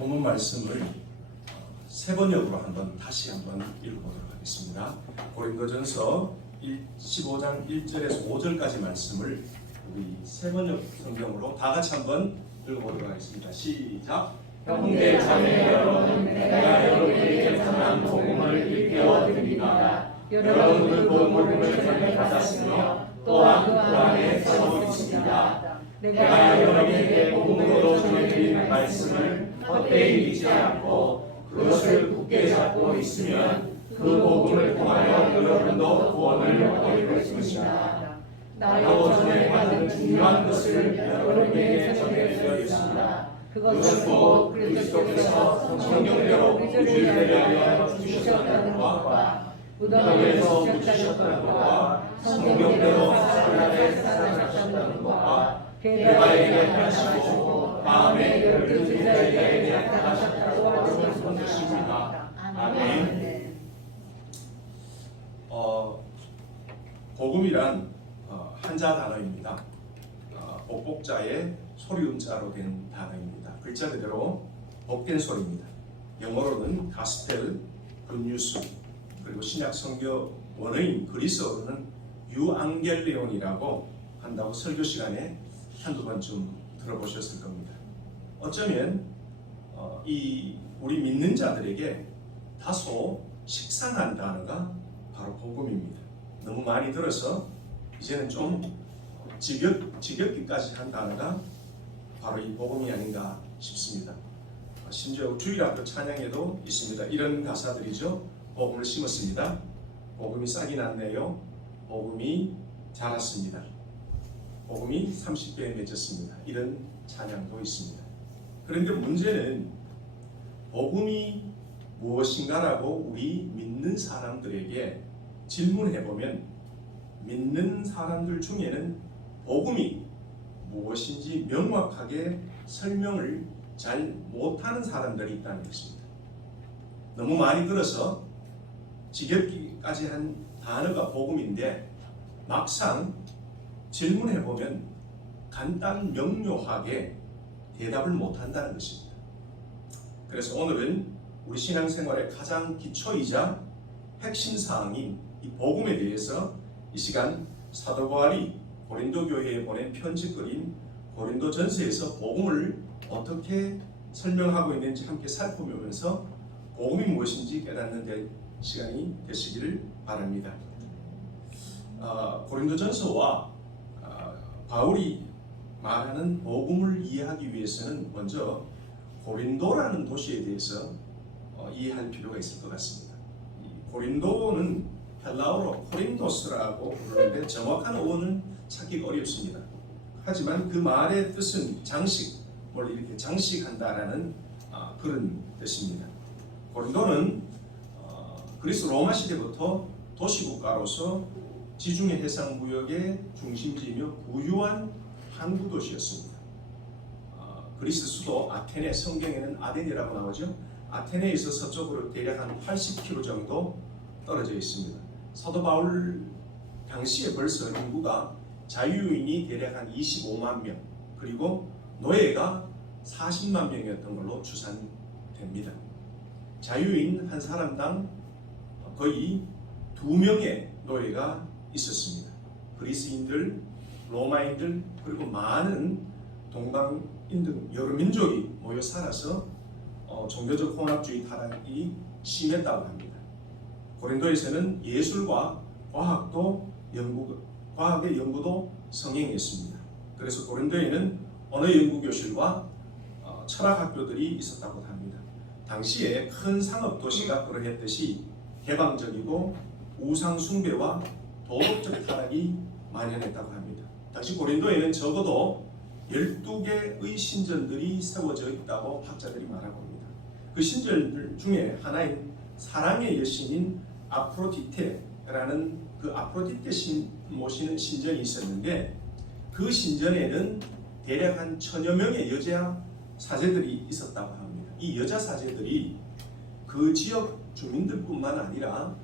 본문 말씀을 세 번역으로 다시 한번 읽어보도록 하겠습니다. 고린도전서 15장 1절에서 5절까지 말씀을 우리 세 번역 성경으로 다 같이 한번 읽어보도록 하겠습니다. 시작. 형제 자매 여러분, 내가 여러분에게 전한 복음을 일깨워 드립니다. 여러분은 그 복음을 전해 받았으며 또한 그 안에 서 있습니다. 내가 여러분에게 복음으로 전해드린 말씀을 헛되이 믿지 않고 그것을 굳게 잡고 있으면 그 복음을 통하여 여러분도 구원을 얻을 것입니다. 나도 전에 받은 중요한 것을 여러분에게 전해드렸습니다. 그것은 곧 그리스도께서 성령대로 우주를 대하여 주셨다는 것과 무덤에서 붙이셨다는 것과 성령대로 사흘날에 살아나셨다는 것과 베드로에게 하시고 다음에 12제자에게 나타나셨다고 하는 것입니다. 아멘. 복음이란 한자 단어입니다. 복복자의 소리음자로 된 단어입니다. 글자 그대로 복된 소리입니다. 영어로는 가스펠, 굿뉴스, 그리고 신약 성경 원어인 그리스어로는 유앙겔리온이라고 한다고 설교 시간에 한두 번쯤 들어보셨을 겁니다. 어쩌면 우리 믿는 자들에게 다소 식상한 단어가 바로 복음입니다. 너무 많이 들어서 이제는 좀 지겹기까지 한 단어가 바로 이 복음이 아닌가 싶습니다. 심지어 주일학교 찬양에도 있습니다. 이런 가사들이죠. 복음을 심었습니다. 복음이 싹이 났네요. 복음이 자랐습니다. 복음이 30배에 맺었습니다. 이런 찬양도 있습니다. 그런데 문제는 복음이 무엇인가라고 우리 믿는 사람들에게 질문해보면 믿는 사람들 중에는 복음이 무엇인지 명확하게 설명을 잘 못하는 사람들이 있다는 것입니다. 너무 많이 들어서 지겹기까지 한 단어가 복음인데 막상 질문해보면 간단 명료하게 대답을 못한다는 것입니다. 그래서 오늘은 우리 신앙생활의 가장 기초이자 핵심 사항인 이 복음에 대해서 이 시간 사도 바울이 고린도 교회에 보낸 편지글인 고린도전서에서 복음을 어떻게 설명하고 있는지 함께 살펴보면서 복음이 무엇인지 깨닫는 시간이 되시기를 바랍니다. 고린도전서와 바울이 말하는 복음을 이해하기 위해서는 먼저 고린도라는 도시에 대해서 이해할 필요가 있을 것 같습니다. 고린도는 헬라어로 코린도스라고 부르는데 정확한 어원은 찾기가 어렵습니다. 하지만 그 말의 뜻은 장식, 뭘 이렇게 장식한다라는 그런 뜻입니다. 고린도는 그리스 로마 시대부터 도시국가로서 지중해 해상 무역의 중심지이며 부유한 항구 도시였습니다. 그리스 수도 아테네, 성경에는 아덴이라고 나오죠. 아테네에서 서쪽으로 대략 한 80km 정도 떨어져 있습니다. 사도 바울 당시에 벌써 인구가 자유인이 대략 한 25만 명, 그리고 노예가 40만 명이었던 걸로 추산됩니다. 자유인 한 사람당 거의 2명의 노예가 있었습니다. 그리스인들, 로마인들, 그리고 많은 동방인 등 여러 민족이 모여 살아서 종교적 혼합주의 타락이 심했다고 합니다. 고린도에서는 예술과 과학의 연구도 성행했습니다. 그래서 고린도에는 언어 연구교실과 철학학교들이 있었다고 합니다. 당시에 큰 상업도시가 그러했듯이 개방적이고 우상숭배와 도덕적 타락이 만연했다고 합니다. 당시 고린도에는 적어도 12개의 신전들이 세워져 있다고 학자들이 말하고 합니다. 그 신전들 중에 하나인 사랑의 여신인 아프로디테라는 그 아프로디테 모시는 신전이 있었는데 그 신전에는 대략 한 1000여 명의 여자 사제들이 있었다고 합니다. 이 여자 사제들이 그 지역 주민들뿐만 아니라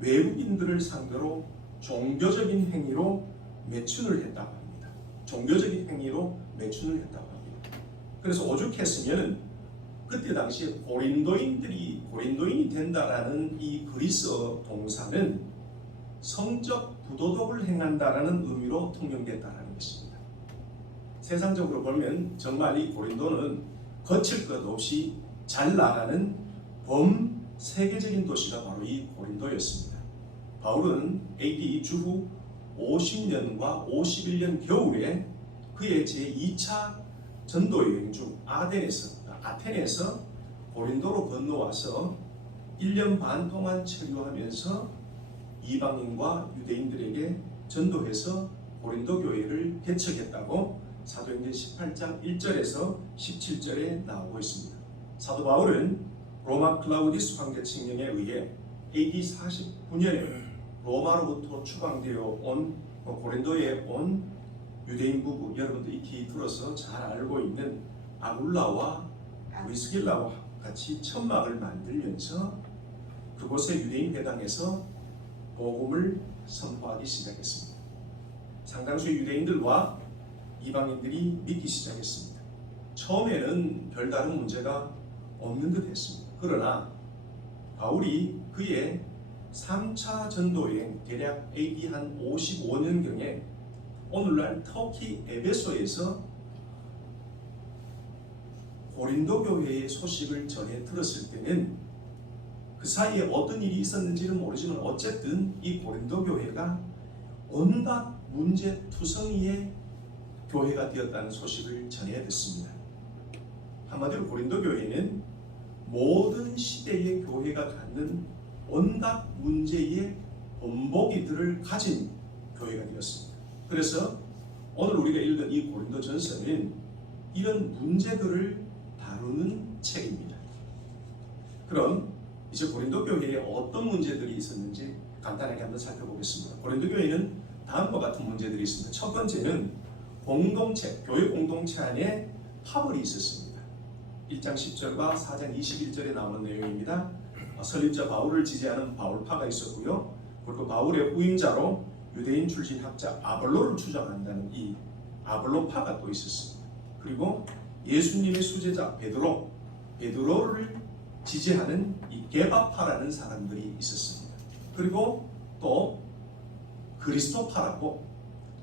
외국인들을 상대로 종교적인 행위로 매춘을 했다고 합니다. 종교적인 행위로 매춘을 했다고 합니다. 그래서 오죽했으면 그때 당시에 고린도인이 된다라는 이 그리스어 동사는 성적 부도덕을 행한다라는 의미로 통용됐다라는 것입니다. 세상적으로 보면 정말 이 고린도는 거칠 것 없이 잘 나가는 범세계적인 도시가 바로 이 고린도였습니다. 바울은 AD 주후 50년과 51년 겨울에 그의 제2차 전도 여행 중 아테네에서 고린도로 건너와서 1년 반 동안 체류하면서 이방인과 유대인들에게 전도해서 고린도 교회를 개척했다고 사도행전 18장 1절에서 17절에 나오고 있습니다. 사도 바울은 로마 클라우디스 황제 칙령에 의해 AD 49년에 로마로부터 추방되어 온 고린도에 온 유대인 부부, 여러분들 익히 들어서 잘 알고 있는 아굴라와 브리스길라와 같이 천막을 만들면서 그곳의 유대인 회당에서 복음을 선포하기 시작했습니다. 상당수의 유대인들과 이방인들이 믿기 시작했습니다. 처음에는 별다른 문제가 없는 듯 했습니다. 그러나 바울이 그의 3차 전도여행 대략 AD 한 55년경에 오늘날 터키 에베소에서 고린도 교회의 소식을 전해 들었을 때는 그 사이에 어떤 일이 있었는지는 모르지만 어쨌든 이 고린도 교회가 온갖 문제투성이의 교회가 되었다는 소식을 전해 듣습니다. 한마디로 고린도 교회는 모든 시대의 교회가 갖는 온갖 문제의 본보기들을 가진 교회가 되었습니다. 그래서 오늘 우리가 읽은 이 고린도전서는 이런 문제들을 다루는 책입니다. 그럼 이제 고린도 교회에 어떤 문제들이 있었는지 간단하게 한번 살펴보겠습니다. 고린도 교회는 다음과 같은 문제들이 있습니다. 첫 번째는 교회 공동체 안에 파벌이 있었습니다. 1장 10절과 4장 21절에 나오는 내용입니다. 설립자 바울을 지지하는 바울파가 있었고요. 그리고 바울의 후임자로 유대인 출신 학자 아볼로를 추정한다는 이 아볼로파가 또 있었습니다. 그리고 예수님의 수제자 베드로를 지지하는 이 게바파라는 사람들이 있었습니다. 그리고 또 그리스도파라고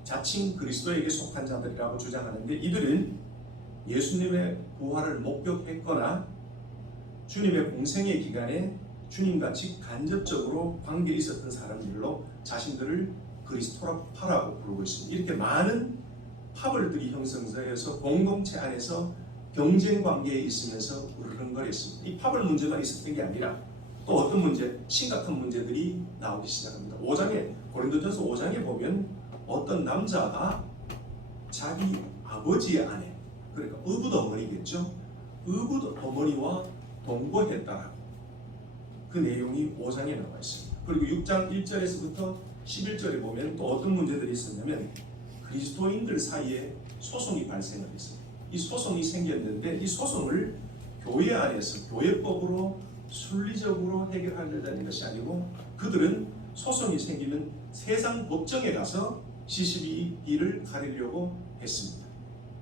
자칭 그리스도에게 속한 자들이라고 주장하는데 이들은 예수님의 부활을 목격했거나 주님의 공생의 기간에 주님과 직간접적으로 관계에 있었던 사람들로 자신들을 그리스도파라고 부르고 있습니다. 이렇게 많은 파벌들이 형성되어서 공동체 안에서 경쟁 관계에 있으면서 으르렁거렸습니다. 이 파벌 문제만 있었던 게 아니라 또 어떤 문제, 심각한 문제들이 나오기 시작합니다. 고린도전서 5장에 보면 어떤 남자가 자기 아버지의 아내, 그러니까 의붓 어머니겠죠. 의붓 어머니와 동거했다라고 그 내용이 5장에 나와 있습니다. 그리고 6장 1절에서부터 11절에 보면 또 어떤 문제들이 있었냐면 그리스도인들 사이에 소송이 발생을 했습니다. 이 소송이 생겼는데 이 소송을 교회 안에서 교회법으로 순리적으로 해결하려는 것이 아니고 그들은 소송이 생기면 세상 법정에 가서 시시비비를 가리려고 했습니다.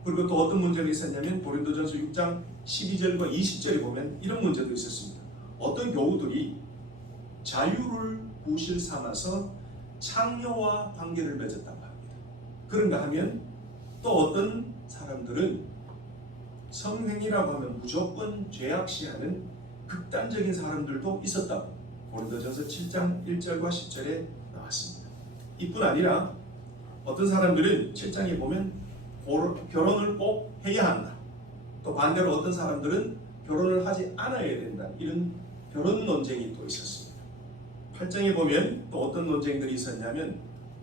그리고 또 어떤 문제가 있었냐면 고린도전서 6장 12절과 20절에 보면 이런 문제도 있었습니다. 어떤 교우들이 자유를 구실 삼아서 창녀와 관계를 맺었다고 합니다. 그런가 하면 또 어떤 사람들은 성행이라고 하면 무조건 죄악시하는 극단적인 사람들도 있었다고 고린도전서 7장 1절과 10절에 나왔습니다. 이뿐 아니라 어떤 사람들은 7장에 보면 결혼을 꼭 해야 한다. 또 반대로 어떤 사람들은 결혼을 하지 않아야 된다. 이런 결혼 논쟁이 또 있었습니다. 8장에 보면 또 어떤 논쟁들이 있었냐면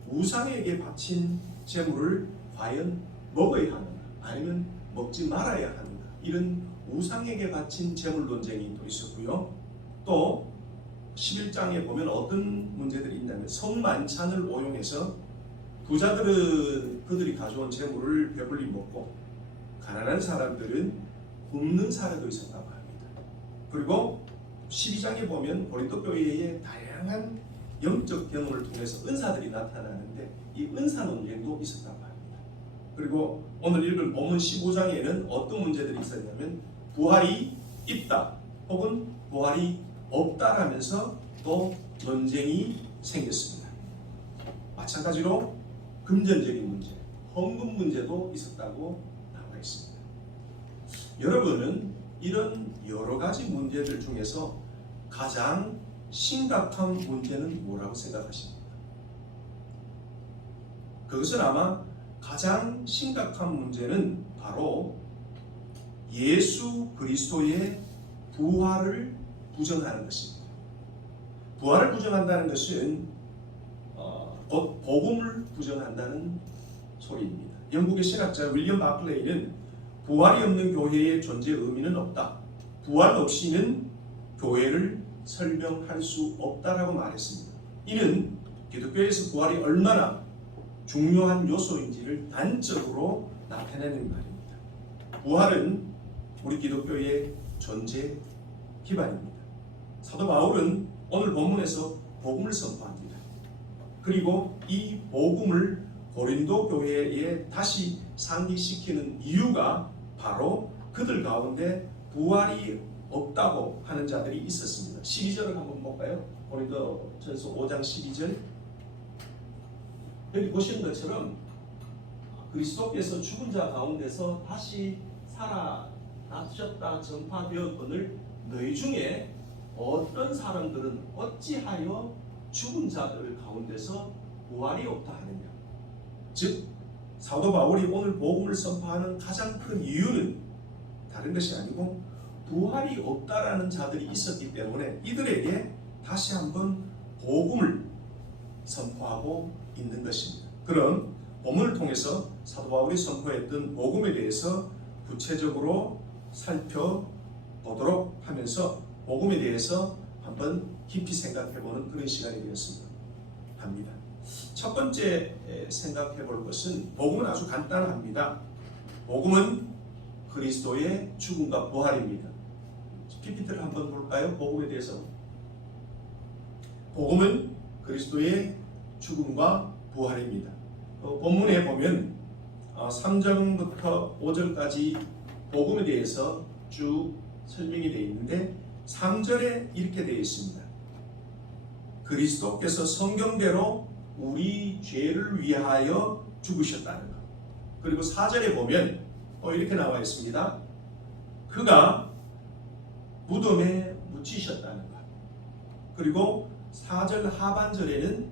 우상에게 바친 제물을 과연 먹어야 하는가 아니면 먹지 말아야 하는가 이런 우상에게 바친 제물 논쟁이 또 있었고요. 또 11장에 보면 어떤 문제들이 있냐면 성만찬을 오용해서 부자들은 그들이 가져온 제물을 배불리 먹고 가난한 사람들은 굶는 사례도 있었다고 합니다. 그리고 12장에 보면 고린도 교회의 다양한 영적 경험을 통해서 은사들이 나타나는데 이 은사 논쟁도 있었다고 합니다. 그리고 오늘 읽은 본문 15장에는 어떤 문제들이 있었냐면 부활이 있다 혹은 부활이 없다라면서 또 논쟁이 생겼습니다. 마찬가지로 금전적인 문제, 헌금 문제도 있었다고 나와 있습니다. 여러분은 이런 여러 가지 문제들 중에서 가장 심각한 문제는 뭐라고 생각하십니까? 그것은 아마 가장 심각한 문제는 바로 예수 그리스도의 부활을 부정하는 것입니다. 부활을 부정한다는 것은 곧 복음을 부정한다는 소리입니다. 영국의 신학자 윌리엄 바클레이는 부활이 없는 교회의 존재 의미는 없다. 부활 없이는 교회를 설명할 수 없다라고 말했습니다. 이는 기독교에서 부활이 얼마나 중요한 요소인지를 단적으로 나타내는 말입니다. 부활은 우리 기독교의 존재 기반입니다. 사도 바울은 오늘 본문에서 복음을 선포합니다. 그리고 이 복음을 고린도 교회에 다시 상기시키는 이유가 바로 그들 가운데 부활이 없다고 하는 자들이 있었습니다. 12절을 한번 볼까요? 고린도전서 5장 12절. 여기 보시는 것처럼 그리스도께서 죽은 자 가운데서 다시 살아나셨다 전파되었거늘 너희 중에 어떤 사람들은 어찌하여 죽은 자들 가운데서 부활이 없다 하느냐. 즉 사도 바울이 오늘 복음을 선포하는 가장 큰 이유는 다른 것이 아니고 부활이 없다라는 자들이 있었기 때문에 이들에게 다시 한번 복음을 선포하고 있는 것입니다. 그럼 본문을 통해서 사도 바울이 선포했던 복음에 대해서 구체적으로 살펴보도록 하면서 복음에 대해서 한번 깊이 생각해보는 그런 시간이 되었습니다. 합니다. 첫 번째 생각해 볼 것은 복음은 아주 간단합니다. 복음은 그리스도의 죽음과 부활입니다. PPT를 한번 볼까요? 복음에 대해서. 복음은 그리스도의 죽음과 부활입니다. 본문에 보면 3절부터 5절까지 복음에 대해서 쭉 설명이 되어 있는데 3절에 이렇게 되어 있습니다. 그리스도께서 성경대로 우리 죄를 위하여 죽으셨다는 것. 그리고 4절에 보면 이렇게 나와 있습니다. 그가 무덤에 묻히셨다는 것. 그리고 4절 하반절에는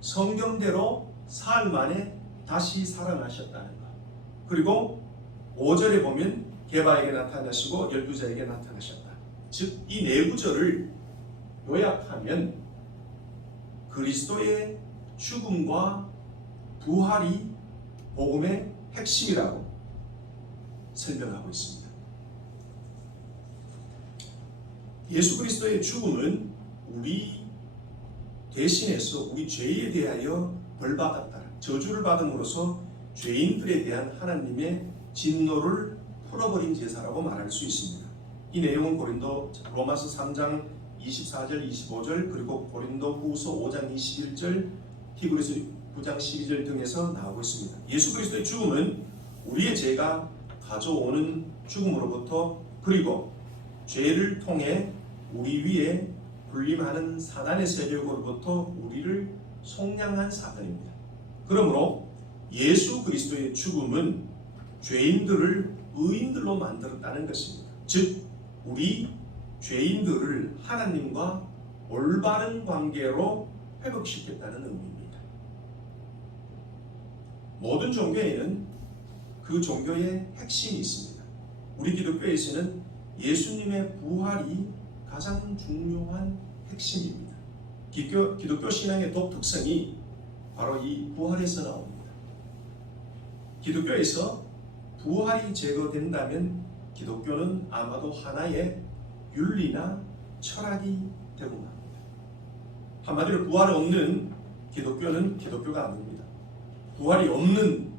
성경대로 사흘 만에 다시 살아나셨다는 것. 그리고 5절에 보면 게바에게 나타나시고 12자에게 나타나셨다. 즉 이 네 구절을 요약하면 그리스도의 죽음과 부활이 복음의 핵심이라고 설명하고 있습니다. 예수 그리스도의 죽음은 우리 대신해서 우리 죄에 대하여 벌받았다, 저주를 받음으로써 죄인들에 대한 하나님의 진노를 풀어버린 제사라고 말할 수 있습니다. 이 내용은 로마서 3장 24절 25절 그리고 고린도 후서 5장 21절 히브리서 9장 12절 등에서 나오고 있습니다. 예수 그리스도의 죽음은 우리의 죄가 가져오는 죽음으로부터 그리고 죄를 통해 우리 위에 군림하는 사단의 세력으로부터 우리를 속량한 사건입니다. 그러므로 예수 그리스도의 죽음은 죄인들을 의인들로 만들었다는 것입니다. 즉 우리 죄인들을 하나님과 올바른 관계로 회복시켰다는 의미입니다. 모든 종교에는 그 종교의 핵심이 있습니다. 우리 기독교에서는 예수님의 부활이 가장 중요한 핵심입니다. 기독교 신앙의 독특성이 바로 이 부활에서 나옵니다. 기독교에서 부활이 제거된다면 기독교는 아마도 하나의 윤리나 철학이 되고 맙니다. 한마디로 부활이 없는 기독교는 기독교가 아닙니다. 부활이 없는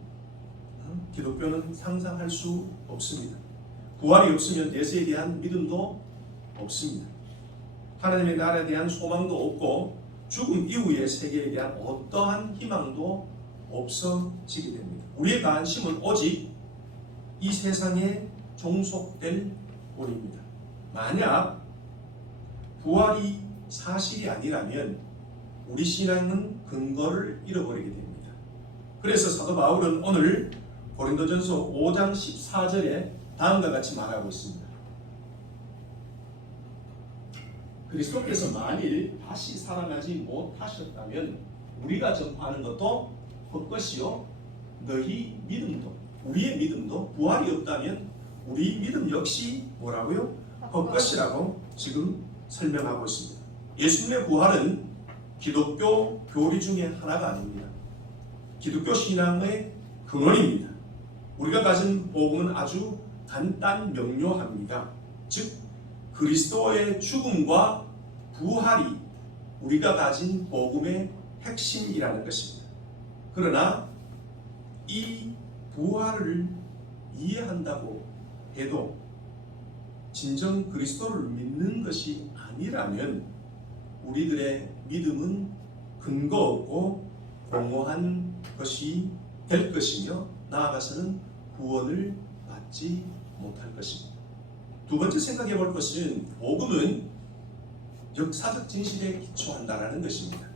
기독교는 상상할 수 없습니다. 부활이 없으면 예수에 대한 믿음도 없습니다. 하나님의 나라에 대한 소망도 없고 죽음 이후의 세계에 대한 어떠한 희망도 없어지게 됩니다. 우리의 관심은 오직 이 세상에 종속될 뿐입니다. 만약 부활이 사실이 아니라면 우리 신앙은 근거를 잃어버리게 됩니다. 그래서 사도 바울은 오늘 고린도전서 5장 14절에 다음과 같이 말하고 있습니다. 그리스도께서 만일 다시 살아나지 못하셨다면 우리가 전파하는 것도 헛것이요 너희 믿음도, 우리의 믿음도 부활이 없다면 우리 믿음 역시 뭐라고요? 헛것이라고 지금 설명하고 있습니다. 예수님의 부활은 기독교 교리 중에 하나가 아닙니다. 기독교 신앙의 근원입니다. 우리가 가진 복음은 아주 간단 명료합니다. 즉 그리스도의 죽음과 부활이 우리가 가진 복음의 핵심이라는 것입니다. 그러나 이 부활을 이해한다고 해도 진정 그리스도를 믿는 것이 아니라면 우리들의 믿음은 근거 없고 공허한 것이 될 것이며 나아가서는 구원을 받지 못할 것입니다. 두 번째 생각해 볼 것은 복음은 역사적 진실에 기초한다라는 것입니다.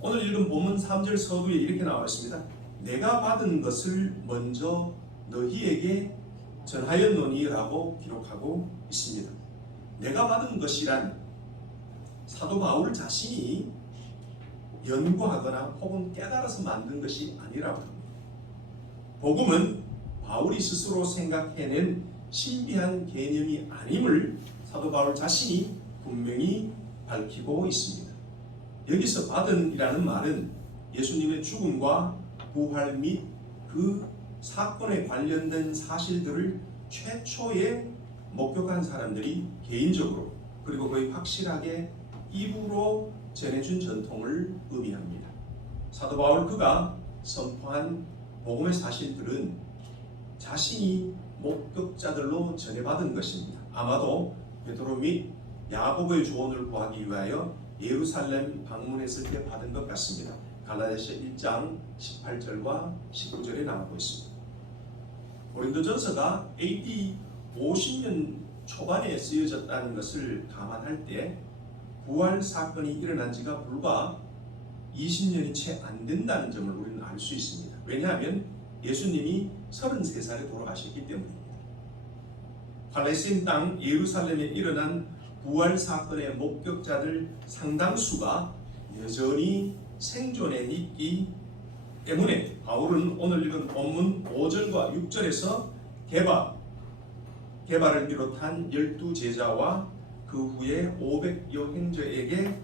오늘 읽은 본문 3절 서두에 이렇게 나와 있습니다. 내가 받은 것을 먼저 너희에게 전하였노니라고 기록하고 있습니다. 내가 받은 것이란 사도 바울 자신이 연구하거나 혹은 깨달아서 만든 것이 아니라고 합니다. 복음은 바울이 스스로 생각해낸 신비한 개념이 아님을 사도 바울 자신이 분명히 밝히고 있습니다. 여기서 받은이라는 말은 예수님의 죽음과 부활 및 그 사건에 관련된 사실들을 최초에 목격한 사람들이 개인적으로 그리고 거의 확실하게 입으로 전해준 전통을 의미합니다. 사도 바울 그가 선포한 복음의 사실들은 자신이 목격자들로 전해받은 것입니다. 아마도 베드로 및 야고보의 조언을 구하기 위하여 예루살렘 방문했을 때 받은 것 같습니다. 갈라디아서 1장 18절과 19절에 나오고 있습니다. 고린도전서가 AD 50년 초반에 쓰여졌다는 것을 감안할 때 부활 사건이 일어난 지가 불과 20년이 채 안 된다는 점을 우리는 알 수 있습니다. 왜냐하면 예수님이 33살에 돌아가셨기 때문입니다. 팔레스타인 땅 예루살렘에 일어난 부활 사건의 목격자들 상당수가 여전히 생존해 있기 때문에 바울은 오늘 읽은 본문 5절과 6절에서 게바를 비롯한 12제자와 그 후에 500여 행저에게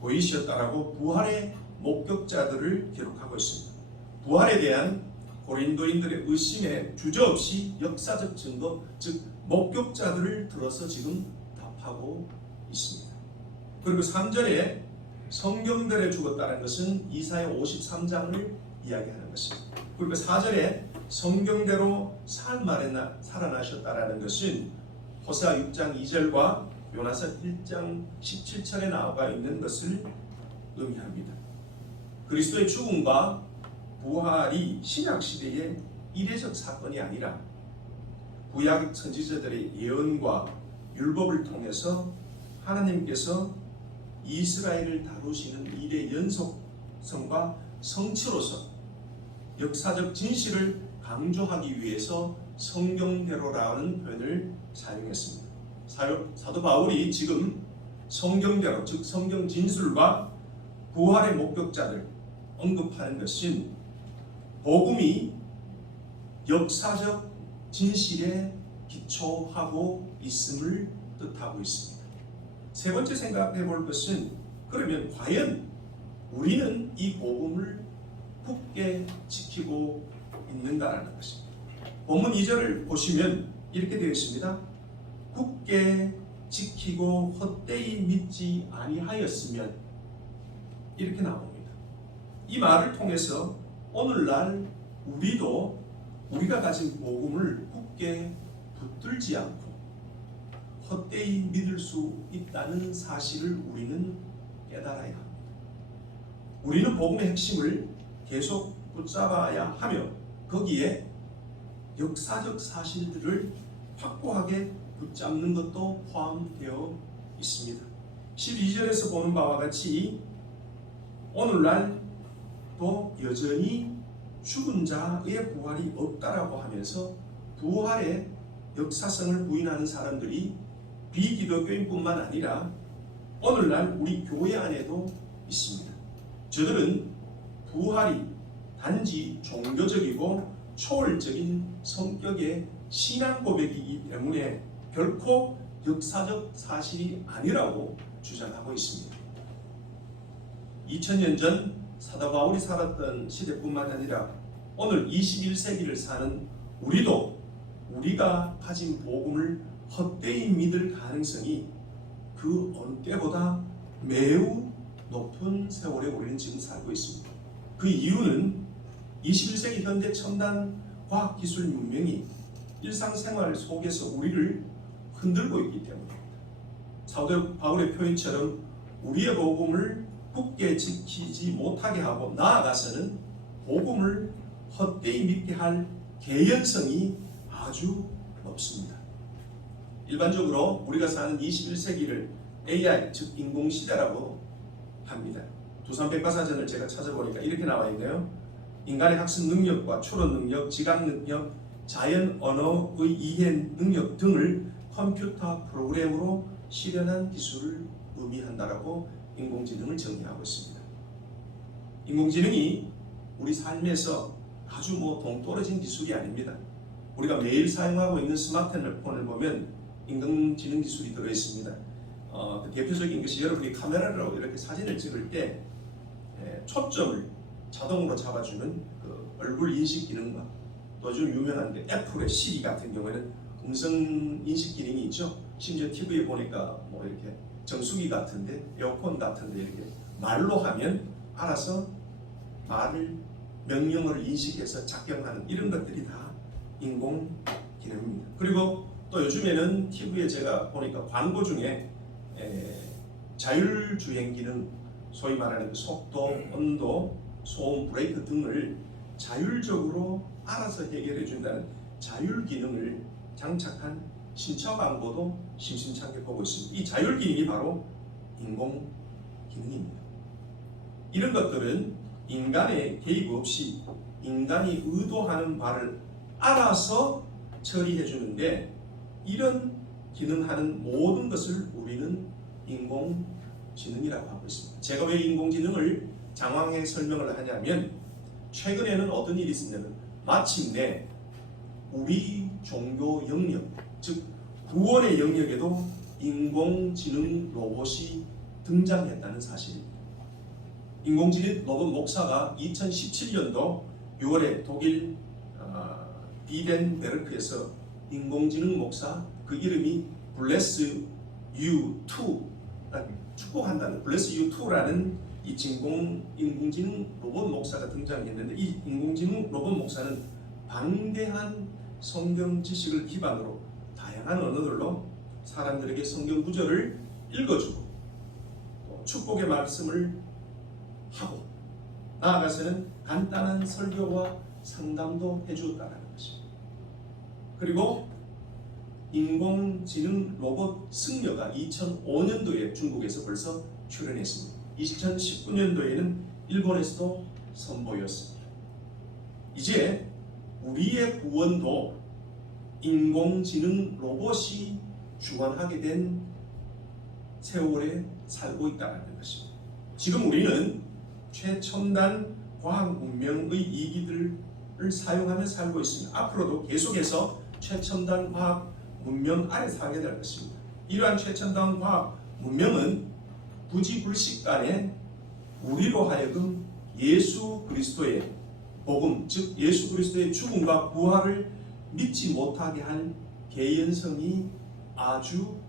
보이셨다라고 부활의 목격자들을 기록하고 있습니다. 부활에 대한 고린도인들의 의심에 주저없이 역사적 증거, 즉 목격자들을 들어서 지금 답하고 있습니다. 그리고 3절에 성경대로 죽었다는 것은 이사야 53장을 이야기하는 것입니다. 그리고 4절에 성경대로 사흘 만에 살아나셨다는 것은 호세아 6장 2절과 요나서 1장 17절에 나와 있는 것을 의미합니다. 그리스도의 죽음과 부활이 신약시대의 이례적 사건이 아니라 구약 선지자들의 예언과 율법을 통해서 하나님께서 이스라엘을 다루시는 일의 연속성과 성취로서 역사적 진실을 강조하기 위해서 성경대로라는 표현을 사용했습니다. 사도 바울이 지금 성경대로, 즉 성경 진술과 부활의 목격자들 언급하는 것은 복음이 역사적 진실에 기초하고 있음을 뜻하고 있습니다. 세 번째 생각해 볼 것은 그러면 과연 우리는 이 복음을 굳게 지키고 있는가라는 것입니다. 본문 2절을 보시면 이렇게 되어 있습니다. 굳게 지키고 헛되이 믿지 아니하였으면 이렇게 나옵니다. 이 말을 통해서 오늘날 우리가 가진 복음을 굳게 붙들지 않고 헛되이 믿을 수 있다는 사실을 우리는 깨달아야 합니다. 우리는 복음의 핵심을 계속 붙잡아야 하며 거기에 역사적 사실들을 확고하게 붙잡는 것도 포함되어 있습니다. 12절에서 보는 바와 같이 오늘날도 여전히 죽은 자의 부활이 없다라고 하면서 부활의 역사성을 부인하는 사람들이 비기독교인뿐만 아니라 오늘날 우리 교회 안에도 있습니다. 저들은 부활이 단지 종교적이고 초월적인 성격의 신앙 고백이기 때문에 결코 역사적 사실이 아니라고 주장하고 있습니다. 2000년 전 사도 바울이 살았던 시대뿐만 아니라 오늘 21세기를 사는 우리도 우리가 가진 복음을 헛되이 믿을 가능성이 그 어느 때보다 매우 높은 세월에 우리는 지금 살고 있습니다. 그 이유는 21세기 현대 첨단 과학기술 문명이 일상생활 속에서 우리를 흔들고 있기 때문입니다. 사도 바울의 표현처럼 우리의 복음을 굳게 지키지 못하게 하고 나아가서는 복음을 헛되이 믿게 할 개연성이 아주 높습니다. 일반적으로 우리가 사는 21세기를 AI 즉 인공시대라고 합니다. 두산백과사전을 제가 찾아보니까 이렇게 나와 있네요. 인간의 학습 능력과 추론 능력, 지각 능력, 자연 언어의 이해 능력 등을 컴퓨터 프로그램으로 실현한 기술을 의미한다라고 인공지능을 정의하고 있습니다. 인공지능이 우리 삶에서 아주 동떨어진 기술이 아닙니다. 우리가 매일 사용하고 있는 스마트폰을 보면 인공지능 기술이 들어있습니다. 대표적인 것이 여러분이 카메라로 이렇게 사진을 찍을 때 초점을 자동으로 잡아주는 그 얼굴 인식 기능과 또 요즘 유명한 게 애플의 시리 같은 경우에는 음성 인식 기능이 있죠. 심지어 TV에 보니까 이렇게 정수기 같은데 에어컨 같은데 이렇게 말로 하면 알아서 말을 명령어를 인식해서 작경하는 이런 것들이 다 인공 기능입니다. 그리고 또 요즘에는 TV에 제가 보니까 광고 중에 자율주행 기능, 소위 말하는 속도, 온도, 소음, 브레이크 등을 자율적으로 알아서 해결해 준다는 자율 기능을 장착한 신차 광고도 심심찮게 보고 있습니다. 이 자율 기능이 바로 인공 기능입니다. 이런 것들은 인간의 개입 없이 인간이 의도하는 바를 알아서 처리해 주는데 이런 기능하는 모든 것을 우리는 인공지능이라고 하고 있습니다. 제가 왜 인공지능을 장황하게 설명을 하냐면 최근에는 어떤 일이 있었냐면 마침내 우리 종교 영역, 즉 구원의 영역에도 인공지능 로봇이 등장했다는 사실입니다. 인공지능 로봇 목사가 2017년도 6월에 독일 비덴베르크에서 인공지능 목사, 그 이름이 Bless You 2, 축복한다는 Bless You 2라는 이 인공지능 로봇 목사가 등장했는데 이 인공지능 로봇 목사는 방대한 성경 지식을 기반으로 다양한 언어들로 사람들에게 성경 구절을 읽어주고 또 축복의 말씀을 하고 나아가서는 간단한 설교와 상담도 해주었다는 것입니다. 그리고 인공지능 로봇 승려가 2005년도에 중국에서 벌써 출연했습니다. 2019년도에는 일본에서도 선보였습니다. 이제 우리의 구원도 인공지능 로봇이 주관하게 된 세월에 살고 있다는 것입니다. 지금 우리는 최첨단 과학 문명의 이기들을 사용하며 살고 있습니다. 앞으로도 계속해서 최첨단 과학 문명 아래 살게 될 것입니다. 이러한 최첨단 과학 문명은 부지불식간에 우리로 하여금 예수 그리스도의 복음, 즉 예수 그리스도의 죽음과 부활을 믿지 못하게 할 개연성이 아주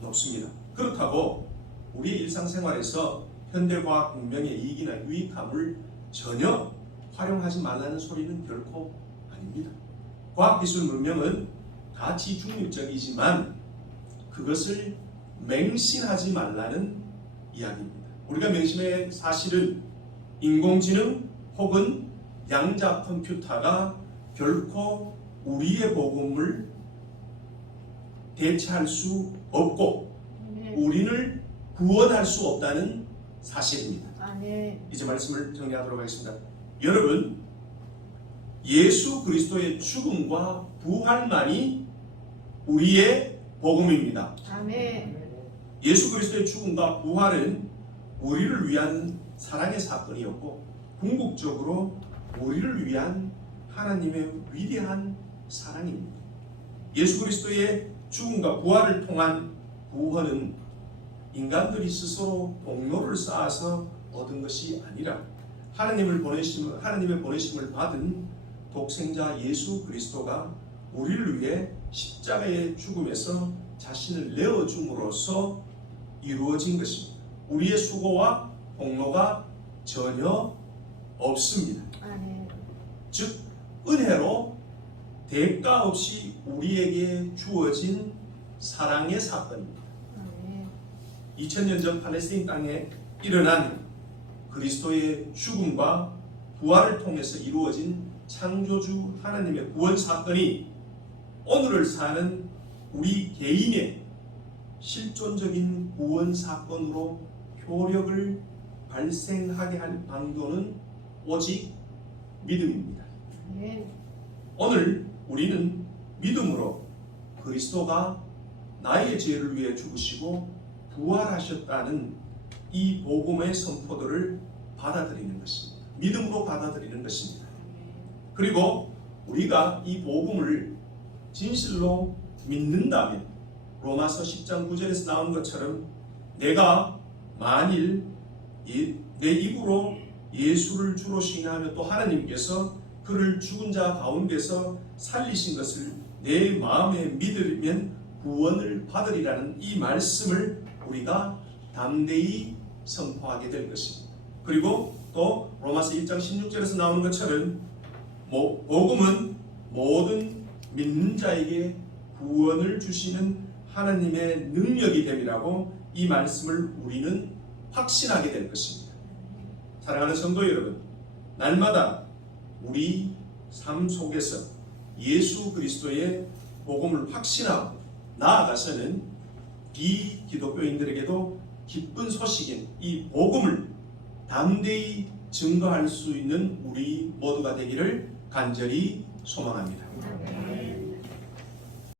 높습니다. 그렇다고 우리의 일상생활에서 현대과학 문명의 이익이나 유익함을 전혀 활용하지 말라는 소리는 결코 아닙니다. 과학기술 문명은 가치 중립적이지만 그것을 맹신하지 말라는 이야기입니다. 우리가 맹신의 사실은 인공지능 혹은 양자 컴퓨터가 결코 우리의 복음을 대체할 수 없고 우리를 구원할 수 없다는 사실입니다. 아멘. 이제 말씀을 정리하도록 하겠습니다. 여러분, 예수 그리스도의 죽음과 부활만이 우리의 복음입니다. 아멘. 예수 그리스도의 죽음과 부활은 우리를 위한 사랑의 사건이었고 궁극적으로 우리를 위한 하나님의 위대한 사랑입니다. 예수 그리스도의 죽음과 부활을 통한 구원은 인간들이 스스로 공로를 쌓아서 얻은 것이 아니라 하나님의 보내심을 받은 독생자 예수 그리스도가 우리를 위해 십자가의 죽음에서 자신을 내어줌으로써 이루어진 것입니다. 우리의 수고와 공로가 전혀 없습니다. 아멘. 즉 은혜로 대가 없이 우리에게 주어진 사랑의 사건입니다. 아멘. 2000년 전 팔레스타인 땅에 일어난 그리스도의 죽음과 부활을 통해서 이루어진 창조주 하나님의 구원 사건이 오늘을 사는 우리 개인의 실존적인 구원 사건으로 효력을 발생하게 할 방도는 오직 믿음입니다. 아멘. 오늘 우리는 믿음으로 그리스도가 나의 죄를 위해 죽으시고 부활하셨다는 이 복음의 선포들을 받아들이는 것입니다. 믿음으로 받아들이는 것입니다. 그리고 우리가 이 복음을 진실로 믿는다면 로마서 10장 9절에서 나온 것처럼 내가 만일 내 입으로 예수를 주로 시인하며 또 하나님께서 그를 죽은 자 가운데서 살리신 것을 내 마음에 믿으면 구원을 받으리라는 이 말씀을 우리가 담대히 선포하게 될 것입니다. 그리고 또 로마서 1장 16절에서 나오는 것처럼 복음은 모든 믿는 자에게 구원을 주시는 하나님의 능력이 됨이라고 이 말씀을 우리는 확신하게 될 것입니다. 사랑하는 성도 여러분, 날마다 우리 삶 속에서 예수 그리스도의 복음을 확신하고 나아가서는 비기독교인들에게도 기쁜 소식인 이 복음을 담대히 증거할 수 있는 우리 모두가 되기를 간절히 소망합니다.